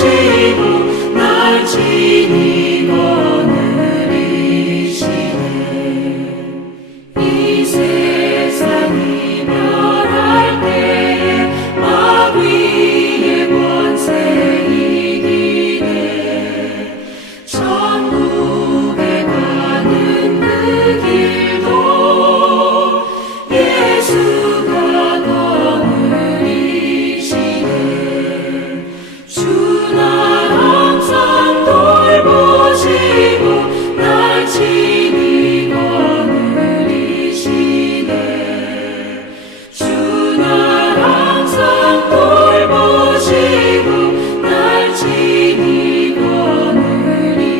돌보시고 날 친히 거느리시네. 이 세상이 멸할 때에 마귀의 권세 이기네. 천국에 가는 그 길도 예수가 거느리시네. 주 날 항상 돌보시고 날 친히 거느리시네. 주 날 항상 돌보시고 날 친히 거느리시네.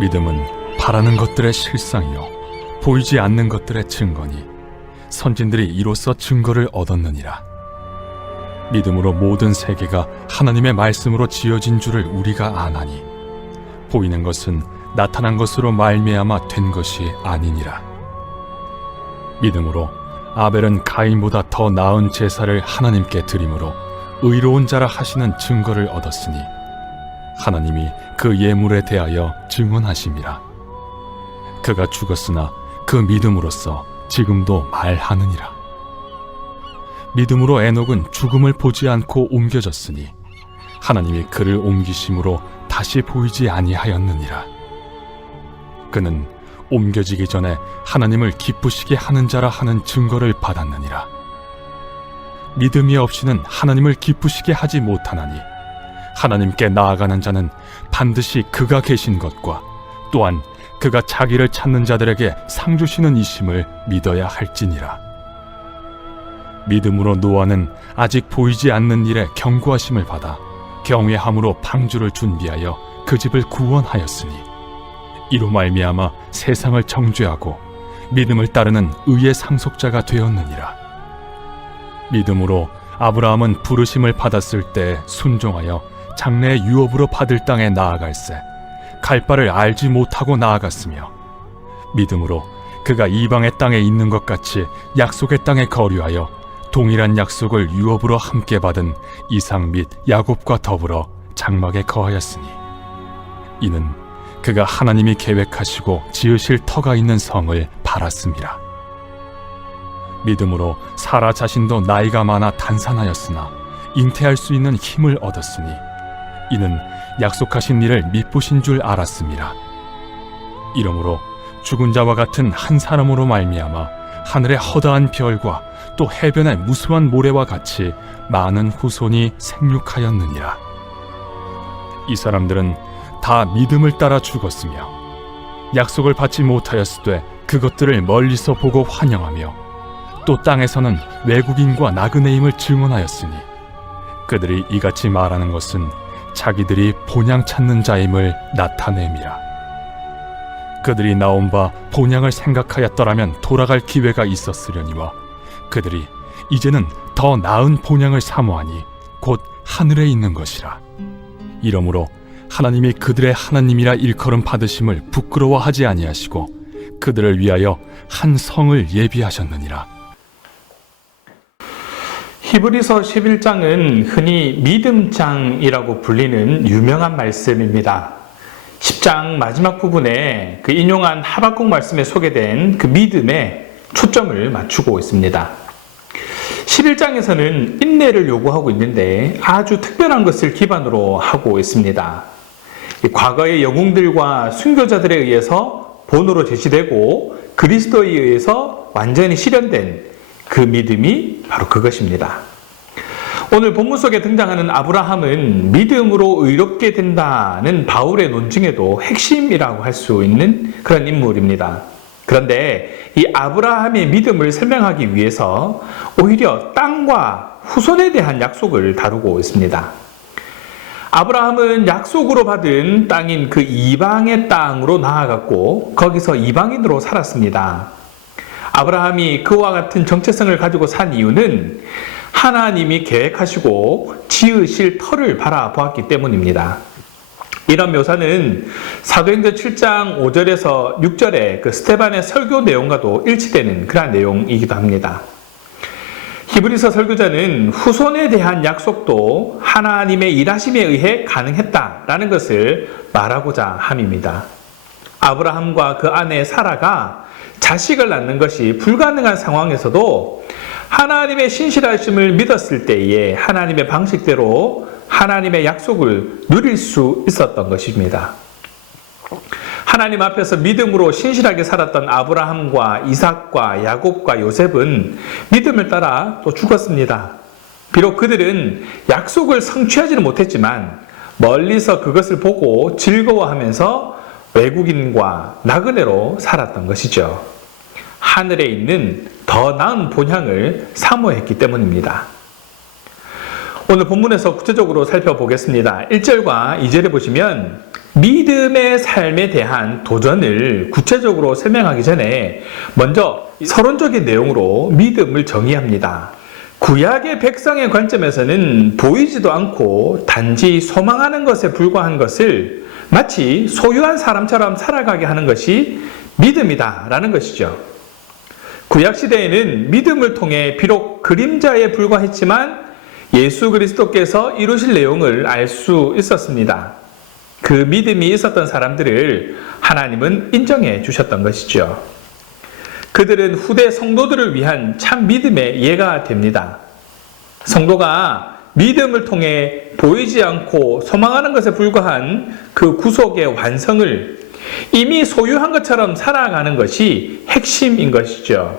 믿음은 바라는 것들의 실상이요 보이지 않는 것들의 증거니 선진들이 이로써 증거를 얻었느니라. 믿음으로 모든 세계가 하나님의 말씀으로 지어진 줄을 우리가 아나니 보이는 것은 나타난 것으로 말미암아 된 것이 아니니라. 믿음으로 아벨은 가인보다 더 나은 제사를 하나님께 드림으로 의로운 자라 하시는 증거를 얻었으니 하나님이 그 예물에 대하여 증언하심이라. 그가 죽었으나 그 믿음으로써 지금도 말하느니라. 믿음으로 에녹은 죽음을 보지 않고 옮겨졌으니 하나님이 그를 옮기심으로 다시 보이지 아니하였느니라. 그는 옮겨지기 전에 하나님을 기쁘시게 하는 자라 하는 증거를 받았느니라. 믿음이 없이는 하나님을 기쁘시게 하지 못하나니 하나님께 나아가는 자는 반드시 그가 계신 것과 또한 그가 자기를 찾는 자들에게 상 주시는 이심을 믿어야 할지니라. 믿음으로 노아는 아직 보이지 않는 일에 경고하심을 받아 경외함으로 방주를 준비하여 그 집을 구원하였으니 이로 말미암아 세상을 정죄하고 믿음을 따르는 의의 상속자가 되었느니라. 믿음으로 아브라함은 부르심을 받았을 때 순종하여 장래의 유업으로 받을 땅에 나아갈새 갈 바를 알지 못하고 나아갔으며 믿음으로 그가 이방의 땅에 있는 것 같이 약속의 땅에 거류하여 동일한 약속을 유업으로 함께 받은 이삭 및 야곱과 더불어 장막에 거하였으니 이는 그가 하나님이 계획하시고 지으실 터가 있는 성을 바랐음이라. 믿음으로 사라 자신도 나이가 많아 단산하였으나 잉태할 수 있는 힘을 얻었으니 이는 약속하신 일을 미쁘신 줄 알았음이라. 이러므로 죽은 자와 같은 한 사람으로 말미암아 하늘의 허다한 별과 또 해변의 무수한 모래와 같이 많은 후손이 생육하였느니라. 이 사람들은 다 믿음을 따라 죽었으며 약속을 받지 못하였으되 그것들을 멀리서 보고 환영하며 또 땅에서는 외국인과 나그네임을 증언하였으니 그들이 이같이 말하는 것은 자기들이 본향 찾는 자임을 나타냄이라. 그들이 나온 바 본향을 생각하였더라면 돌아갈 기회가 있었으려니와 그들이 이제는 더 나은 본향을 사모하니 곧 하늘에 있는 것이라. 이러므로 하나님이 그들의 하나님이라 일컬음 받으심을 부끄러워하지 아니하시고 그들을 위하여 한 성을 예비하셨느니라. 히브리서 11장은 흔히 믿음장이라고 불리는 유명한 말씀입니다. 10장 마지막 부분에 그 인용한 하박국 말씀에 소개된 그 믿음에 초점을 맞추고 있습니다. 11장에서는 인내를 요구하고 있는데 아주 특별한 것을 기반으로 하고 있습니다. 과거의 영웅들과 순교자들에 의해서 본으로 제시되고 그리스도에 의해서 완전히 실현된 그 믿음이 바로 그것입니다. 오늘 본문 속에 등장하는 아브라함은 믿음으로 의롭게 된다는 바울의 논증에도 핵심이라고 할 수 있는 그런 인물입니다. 그런데 이 아브라함의 믿음을 설명하기 위해서 오히려 땅과 후손에 대한 약속을 다루고 있습니다. 아브라함은 약속으로 받은 땅인 그 이방의 땅으로 나아갔고 거기서 이방인으로 살았습니다. 아브라함이 그와 같은 정체성을 가지고 산 이유는 하나님이 계획하시고 지으실 터를 바라보았기 때문입니다. 이런 묘사는 사도행전 7장 5절에서 6절의 그 스데반의 설교 내용과도 일치되는 그러한 내용이기도 합니다. 히브리서 설교자는 후손에 대한 약속도 하나님의 일하심에 의해 가능했다라는 것을 말하고자 함입니다. 아브라함과 그 아내 사라가 자식을 낳는 것이 불가능한 상황에서도 하나님의 신실하심을 믿었을 때에 하나님의 방식대로 하나님의 약속을 누릴 수 있었던 것입니다. 하나님 앞에서 믿음으로 신실하게 살았던 아브라함과 이삭과 야곱과 요셉은 믿음을 따라 또 죽었습니다. 비록 그들은 약속을 성취하지는 못했지만 멀리서 그것을 보고 즐거워하면서 외국인과 나그네로 살았던 것이죠. 하늘에 있는 더 나은 본향을 사모했기 때문입니다. 오늘 본문에서 구체적으로 살펴보겠습니다. 1절과 2절에 보시면 믿음의 삶에 대한 도전을 구체적으로 설명하기 전에 먼저 서론적인 내용으로 믿음을 정의합니다. 구약의 백성의 관점에서는 보이지도 않고 단지 소망하는 것에 불과한 것을 마치 소유한 사람처럼 살아가게 하는 것이 믿음이다라는 것이죠. 구약시대에는 믿음을 통해 비록 그림자에 불과했지만 예수 그리스도께서 이루실 내용을 알 수 있었습니다. 그 믿음이 있었던 사람들을 하나님은 인정해 주셨던 것이죠. 그들은 후대 성도들을 위한 참 믿음의 예가 됩니다. 성도가 믿음을 통해 보이지 않고 소망하는 것에 불과한 그 구속의 완성을 이미 소유한 것처럼 살아가는 것이 핵심인 것이죠.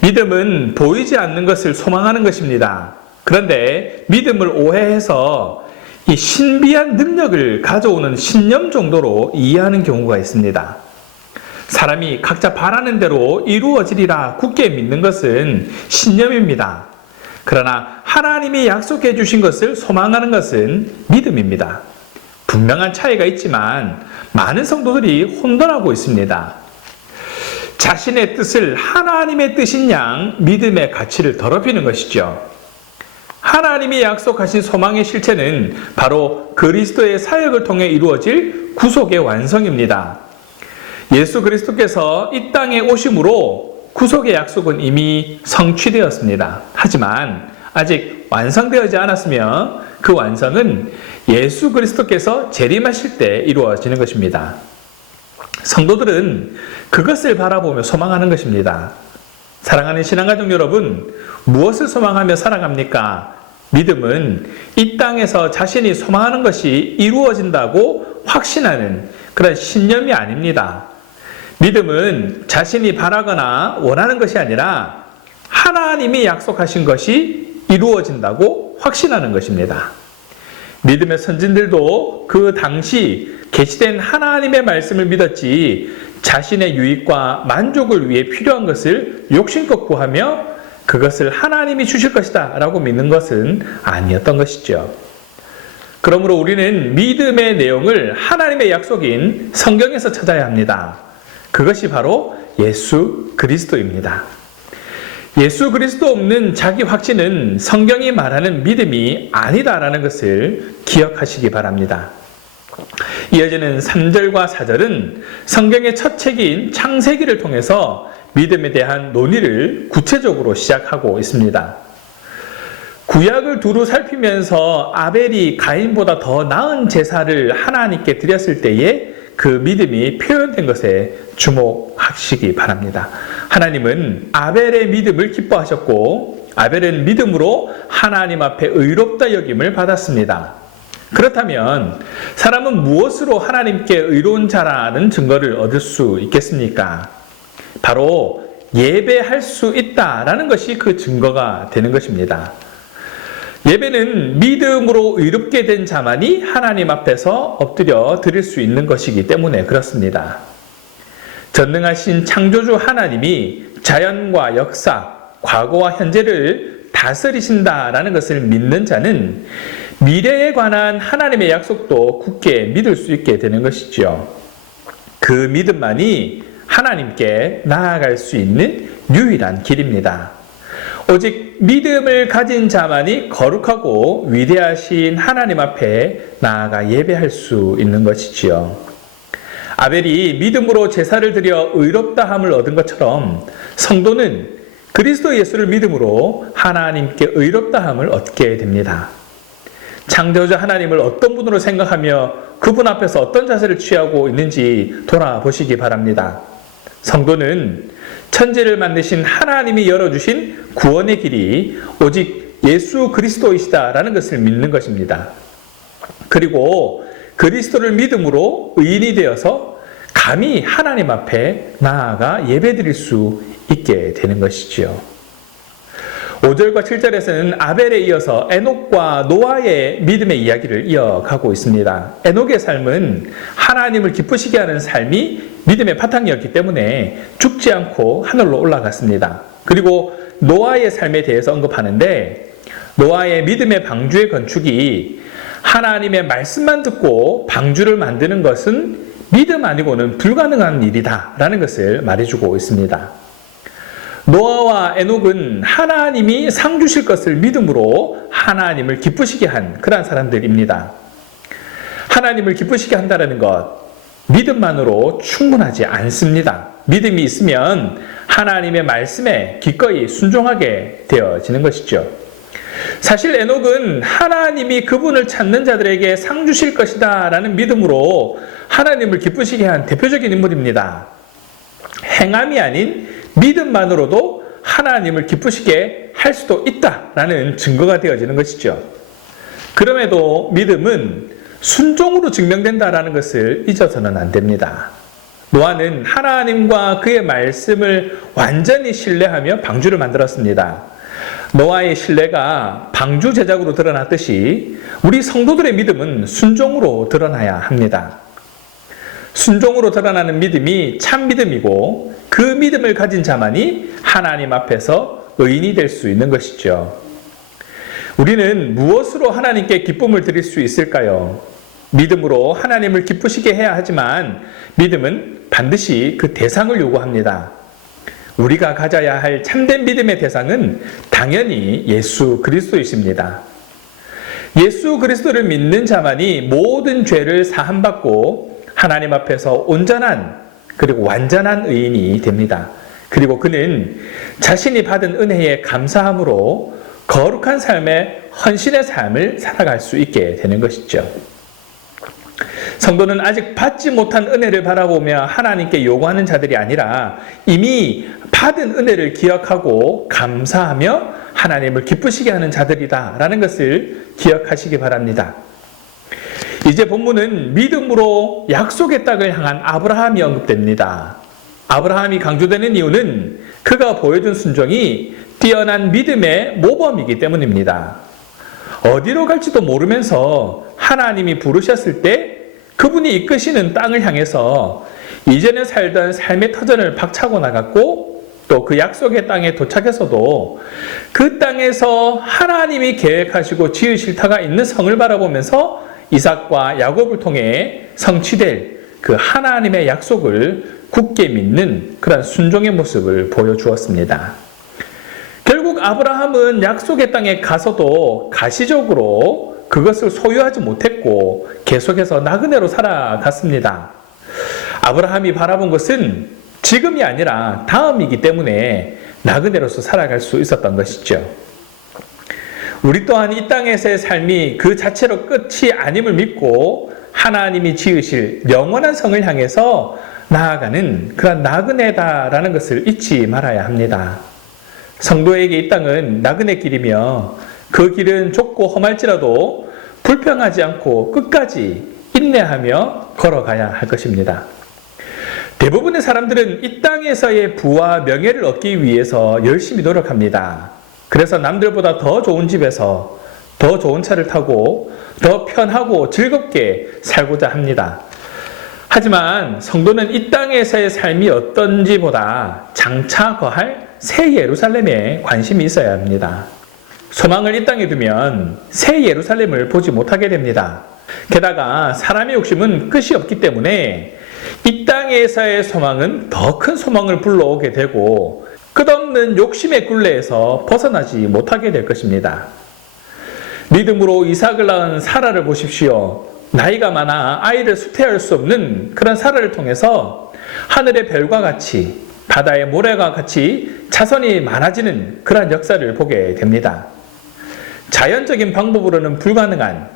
믿음은 보이지 않는 것을 소망하는 것입니다. 그런데 믿음을 오해해서 이 신비한 능력을 가져오는 신념 정도로 이해하는 경우가 있습니다. 사람이 각자 바라는 대로 이루어지리라 굳게 믿는 것은 신념입니다. 그러나 하나님이 약속해 주신 것을 소망하는 것은 믿음입니다. 분명한 차이가 있지만 많은 성도들이 혼돈하고 있습니다. 자신의 뜻을 하나님의 뜻인 양 믿음의 가치를 더럽히는 것이죠. 하나님이 약속하신 소망의 실체는 바로 그리스도의 사역을 통해 이루어질 구속의 완성입니다. 예수 그리스도께서 이 땅에 오심으로 구속의 약속은 이미 성취되었습니다. 하지만 아직 완성되어지 않았으며 그 완성은 예수 그리스도께서 재림하실 때 이루어지는 것입니다. 성도들은 그것을 바라보며 소망하는 것입니다. 사랑하는 신앙가족 여러분, 무엇을 소망하며 살아갑니까? 믿음은 이 땅에서 자신이 소망하는 것이 이루어진다고 확신하는 그런 신념이 아닙니다. 믿음은 자신이 바라거나 원하는 것이 아니라 하나님이 약속하신 것이 이루어진다고 확신하는 것입니다. 믿음의 선진들도 그 당시 계시된 하나님의 말씀을 믿었지 자신의 유익과 만족을 위해 필요한 것을 욕심껏 구하며 그것을 하나님이 주실 것이다 라고 믿는 것은 아니었던 것이죠. 그러므로 우리는 믿음의 내용을 하나님의 약속인 성경에서 찾아야 합니다. 그것이 바로 예수 그리스도입니다. 예수 그리스도 없는 자기 확신은 성경이 말하는 믿음이 아니다라는 것을 기억하시기 바랍니다. 이어지는 3절과 4절은 성경의 첫 책인 창세기를 통해서 믿음에 대한 논의를 구체적으로 시작하고 있습니다. 구약을 두루 살피면서 아벨이 가인보다 더 나은 제사를 하나님께 드렸을 때에 그 믿음이 표현된 것에 주목하시기 바랍니다. 하나님은 아벨의 믿음을 기뻐하셨고 아벨은 믿음으로 하나님 앞에 의롭다 여김을 받았습니다. 그렇다면 사람은 무엇으로 하나님께 의로운 자라는 증거를 얻을 수 있겠습니까? 바로 예배할 수 있다라는 것이 그 증거가 되는 것입니다. 예배는 믿음으로 의롭게 된 자만이 하나님 앞에서 엎드려 드릴 수 있는 것이기 때문에 그렇습니다. 전능하신 창조주 하나님이 자연과 역사, 과거와 현재를 다스리신다라는 것을 믿는 자는 미래에 관한 하나님의 약속도 굳게 믿을 수 있게 되는 것이죠. 그 믿음만이 하나님께 나아갈 수 있는 유일한 길입니다. 오직 믿음을 가진 자만이 거룩하고 위대하신 하나님 앞에 나아가 예배할 수 있는 것이지요. 아벨이 믿음으로 제사를 드려 의롭다함을 얻은 것처럼 성도는 그리스도 예수를 믿음으로 하나님께 의롭다함을 얻게 됩니다. 창조자 하나님을 어떤 분으로 생각하며 그분 앞에서 어떤 자세를 취하고 있는지 돌아보시기 바랍니다. 성도는 천지를 만드신 하나님이 열어주신 구원의 길이 오직 예수 그리스도이시다라는 것을 믿는 것입니다. 그리고 그리스도를 믿음으로 의인이 되어서 감히 하나님 앞에 나아가 예배드릴 수 있게 되는 것이지요. 5절과 7절에서는 아벨에 이어서 에녹과 노아의 믿음의 이야기를 이어가고 있습니다. 에녹의 삶은 하나님을 기쁘시게 하는 삶이 믿음의 바탕이었기 때문에 죽지 않고 하늘로 올라갔습니다. 그리고 노아의 삶에 대해서 언급하는데 노아의 믿음의 방주의 건축이 하나님의 말씀만 듣고 방주를 만드는 것은 믿음 아니고는 불가능한 일이다라는 것을 말해주고 있습니다. 노아와 에녹은 하나님이 상 주실 것을 믿음으로 하나님을 기쁘시게 한 그런 사람들입니다. 하나님을 기쁘시게 한다는 것, 믿음만으로 충분하지 않습니다. 믿음이 있으면 하나님의 말씀에 기꺼이 순종하게 되어지는 것이죠. 사실 에녹은 하나님이 그분을 찾는 자들에게 상 주실 것이다 라는 믿음으로 하나님을 기쁘시게 한 대표적인 인물입니다. 행함이 아닌 믿음만으로도 하나님을 기쁘시게 할 수도 있다라는 증거가 되어지는 것이죠. 그럼에도 믿음은 순종으로 증명된다라는 것을 잊어서는 안 됩니다. 노아는 하나님과 그의 말씀을 완전히 신뢰하며 방주를 만들었습니다. 노아의 신뢰가 방주 제작으로 드러났듯이 우리 성도들의 믿음은 순종으로 드러나야 합니다. 순종으로 드러나는 믿음이 참 믿음이고 그 믿음을 가진 자만이 하나님 앞에서 의인이 될 수 있는 것이죠. 우리는 무엇으로 하나님께 기쁨을 드릴 수 있을까요? 믿음으로 하나님을 기쁘시게 해야 하지만 믿음은 반드시 그 대상을 요구합니다. 우리가 가져야 할 참된 믿음의 대상은 당연히 예수 그리스도이십니다. 예수 그리스도를 믿는 자만이 모든 죄를 사함받고 하나님 앞에서 온전한 그리고 완전한 의인이 됩니다. 그리고 그는 자신이 받은 은혜에 감사함으로 거룩한 삶의 헌신의 삶을 살아갈 수 있게 되는 것이죠. 성도는 아직 받지 못한 은혜를 바라보며 하나님께 요구하는 자들이 아니라 이미 받은 은혜를 기억하고 감사하며 하나님을 기쁘시게 하는 자들이다라는 것을 기억하시기 바랍니다. 이제 본문은 믿음으로 약속의 땅을 향한 아브라함이 언급됩니다. 아브라함이 강조되는 이유는 그가 보여준 순종이 뛰어난 믿음의 모범이기 때문입니다. 어디로 갈지도 모르면서 하나님이 부르셨을 때 그분이 이끄시는 땅을 향해서 이전에 살던 삶의 터전을 박차고 나갔고 또 그 약속의 땅에 도착해서도 그 땅에서 하나님이 계획하시고 지으실 터가 있는 성을 바라보면서 이삭과 야곱을 통해 성취될 그 하나님의 약속을 굳게 믿는 그런 순종의 모습을 보여주었습니다. 결국 아브라함은 약속의 땅에 가서도 가시적으로 그것을 소유하지 못했고 계속해서 나그네로 살아갔습니다. 아브라함이 바라본 것은 지금이 아니라 다음이기 때문에 나그네로서 살아갈 수 있었던 것이죠. 우리 또한 이 땅에서의 삶이 그 자체로 끝이 아님을 믿고 하나님이 지으실 영원한 성을 향해서 나아가는 그런 나그네다라는 것을 잊지 말아야 합니다. 성도에게 이 땅은 나그네 길이며 그 길은 좁고 험할지라도 불평하지 않고 끝까지 인내하며 걸어가야 할 것입니다. 대부분의 사람들은 이 땅에서의 부와 명예를 얻기 위해서 열심히 노력합니다. 그래서 남들보다 더 좋은 집에서 더 좋은 차를 타고 더 편하고 즐겁게 살고자 합니다. 하지만 성도는 이 땅에서의 삶이 어떤지보다 장차 거할 새 예루살렘에 관심이 있어야 합니다. 소망을 이 땅에 두면 새 예루살렘을 보지 못하게 됩니다. 게다가 사람의 욕심은 끝이 없기 때문에 이 땅에서의 소망은 더 큰 소망을 불러오게 되고 끝없는 욕심의 굴레에서 벗어나지 못하게 될 것입니다. 믿음으로 이삭을 낳은 사라를 보십시오. 나이가 많아 아이를 수태할 수 없는 그런 사라를 통해서 하늘의 별과 같이 바다의 모래가 같이 자손이 많아지는 그런 역사를 보게 됩니다. 자연적인 방법으로는 불가능한,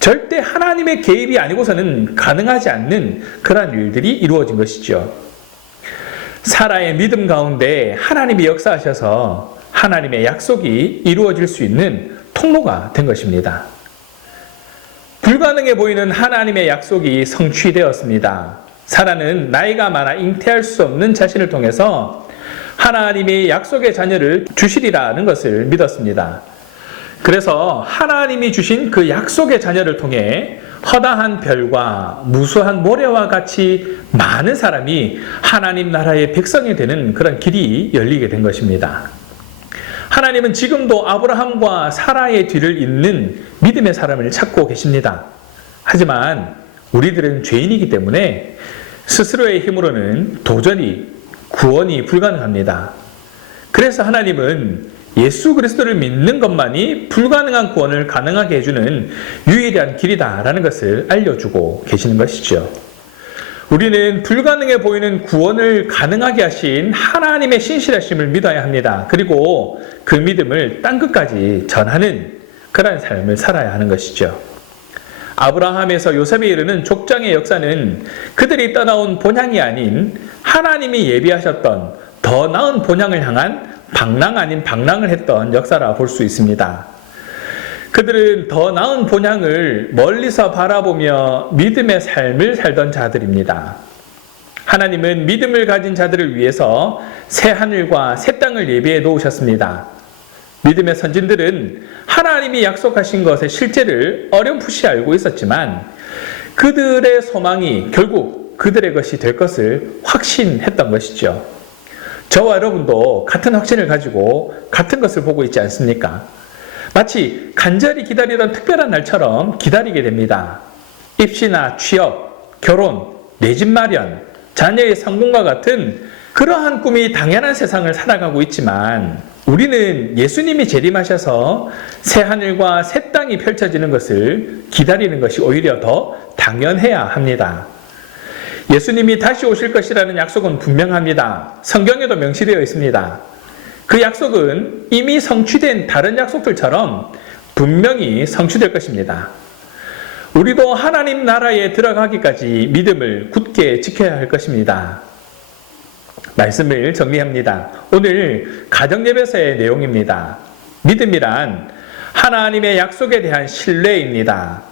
절대 하나님의 개입이 아니고서는 가능하지 않는 그러한 일들이 이루어진 것이죠. 사라의 믿음 가운데 하나님이 역사하셔서 하나님의 약속이 이루어질 수 있는 통로가 된 것입니다. 불가능해 보이는 하나님의 약속이 성취되었습니다. 사라는 나이가 많아 잉태할 수 없는 자신을 통해서 하나님이 약속의 자녀를 주시리라는 것을 믿었습니다. 그래서 하나님이 주신 그 약속의 자녀를 통해 허다한 별과 무수한 모래와 같이 많은 사람이 하나님 나라의 백성이 되는 그런 길이 열리게 된 것입니다. 하나님은 지금도 아브라함과 사라의 뒤를 잇는 믿음의 사람을 찾고 계십니다. 하지만 우리들은 죄인이기 때문에 스스로의 힘으로는 도저히 구원이 불가능합니다. 그래서 하나님은 예수 그리스도를 믿는 것만이 불가능한 구원을 가능하게 해주는 유일한 길이다라는 것을 알려주고 계시는 것이죠. 우리는 불가능해 보이는 구원을 가능하게 하신 하나님의 신실하심을 믿어야 합니다. 그리고 그 믿음을 땅끝까지 전하는 그러한 삶을 살아야 하는 것이죠. 아브라함에서 요셉에 이르는 족장의 역사는 그들이 떠나온 본향이 아닌 하나님이 예비하셨던 더 나은 본향을 향한 방랑 아닌 방랑을 했던 역사라 볼 수 있습니다. 그들은 더 나은 본향을 멀리서 바라보며 믿음의 삶을 살던 자들입니다. 하나님은 믿음을 가진 자들을 위해서 새 하늘과 새 땅을 예비해 놓으셨습니다. 믿음의 선진들은 하나님이 약속하신 것의 실제를 어렴풋이 알고 있었지만 그들의 소망이 결국 그들의 것이 될 것을 확신했던 것이죠. 저와 여러분도 같은 확신을 가지고 같은 것을 보고 있지 않습니까? 마치 간절히 기다리던 특별한 날처럼 기다리게 됩니다. 입시나 취업, 결혼, 내 집 마련, 자녀의 성공과 같은 그러한 꿈이 당연한 세상을 살아가고 있지만 우리는 예수님이 재림하셔서 새 하늘과 새 땅이 펼쳐지는 것을 기다리는 것이 오히려 더 당연해야 합니다. 예수님이 다시 오실 것이라는 약속은 분명합니다. 성경에도 명시되어 있습니다. 그 약속은 이미 성취된 다른 약속들처럼 분명히 성취될 것입니다. 우리도 하나님 나라에 들어가기까지 믿음을 굳게 지켜야 할 것입니다. 말씀을 정리합니다. 오늘 가정예배서의 내용입니다. 믿음이란 하나님의 약속에 대한 신뢰입니다.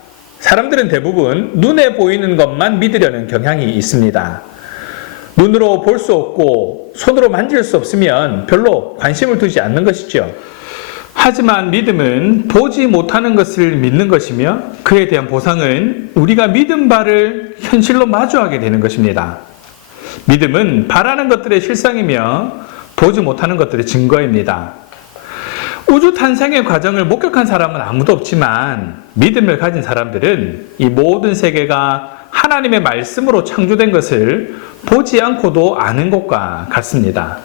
사람들은 대부분 눈에 보이는 것만 믿으려는 경향이 있습니다. 눈으로 볼 수 없고 손으로 만질 수 없으면 별로 관심을 두지 않는 것이죠. 하지만 믿음은 보지 못하는 것을 믿는 것이며 그에 대한 보상은 우리가 믿은 바를 현실로 마주하게 되는 것입니다. 믿음은 바라는 것들의 실상이며 보지 못하는 것들의 증거입니다. 우주 탄생의 과정을 목격한 사람은 아무도 없지만 믿음을 가진 사람들은 이 모든 세계가 하나님의 말씀으로 창조된 것을 보지 않고도 아는 것과 같습니다.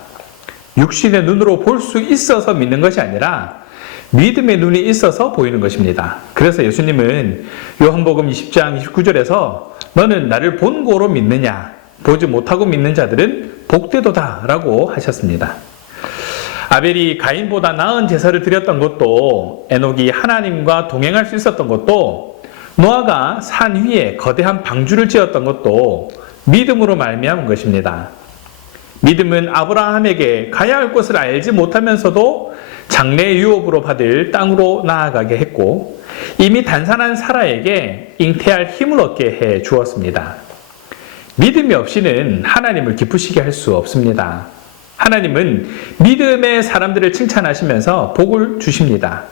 육신의 눈으로 볼 수 있어서 믿는 것이 아니라 믿음의 눈이 있어서 보이는 것입니다. 그래서 예수님은 요한복음 20장 29절에서 너는 나를 본고로 믿느냐? 보지 못하고 믿는 자들은 복되도다 라고 하셨습니다. 아벨이 가인보다 나은 제사를 드렸던 것도, 에녹이 하나님과 동행할 수 있었던 것도, 노아가 산 위에 거대한 방주를 지었던 것도 믿음으로 말미암은 것입니다. 믿음은 아브라함에게 가야 할 곳을 알지 못하면서도 장래의 유업으로 받을 땅으로 나아가게 했고, 이미 단산한 사라에게 잉태할 힘을 얻게 해 주었습니다. 믿음이 없이는 하나님을 기쁘시게 할 수 없습니다. 하나님은 믿음의 사람들을 칭찬하시면서 복을 주십니다.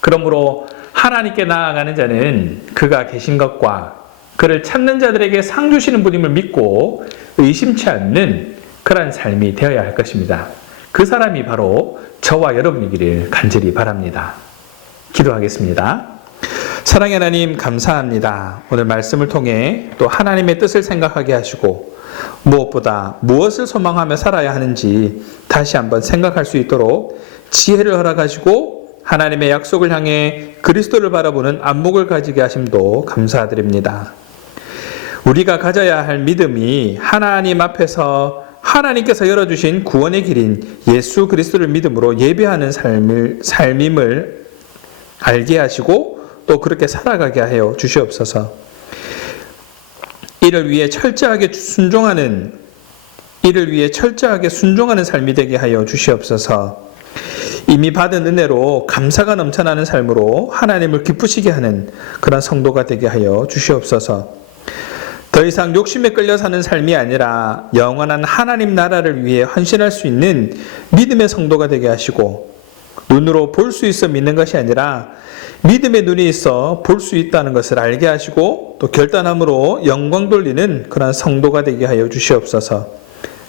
그러므로 하나님께 나아가는 자는 그가 계신 것과 그를 찾는 자들에게 상 주시는 분임을 믿고 의심치 않는 그러한 삶이 되어야 할 것입니다. 그 사람이 바로 저와 여러분이기를 간절히 바랍니다. 기도하겠습니다. 사랑의 하나님 감사합니다. 오늘 말씀을 통해 또 하나님의 뜻을 생각하게 하시고 무엇보다 무엇을 소망하며 살아야 하는지 다시 한번 생각할 수 있도록 지혜를 허락하시고 하나님의 약속을 향해 그리스도를 바라보는 안목을 가지게 하심도 감사드립니다. 우리가 가져야 할 믿음이 하나님 앞에서 하나님께서 열어주신 구원의 길인 예수 그리스도를 믿음으로 예배하는 삶임을 알게 하시고 또 그렇게 살아가게 하여 주시옵소서. 이를 위해 철저하게 순종하는 삶이 되게 하여 주시옵소서. 이미 받은 은혜로 감사가 넘쳐나는 삶으로 하나님을 기쁘시게 하는 그런 성도가 되게 하여 주시옵소서. 더 이상 욕심에 끌려 사는 삶이 아니라 영원한 하나님 나라를 위해 헌신할 수 있는 믿음의 성도가 되게 하시고, 눈으로 볼 수 있어 믿는 것이 아니라 믿음의 눈이 있어 볼 수 있다는 것을 알게 하시고 또 결단함으로 영광 돌리는 그런 성도가 되게 하여 주시옵소서.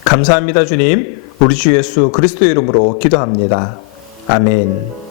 감사합니다 주님. 우리 주 예수 그리스도의 이름으로 기도합니다. 아멘.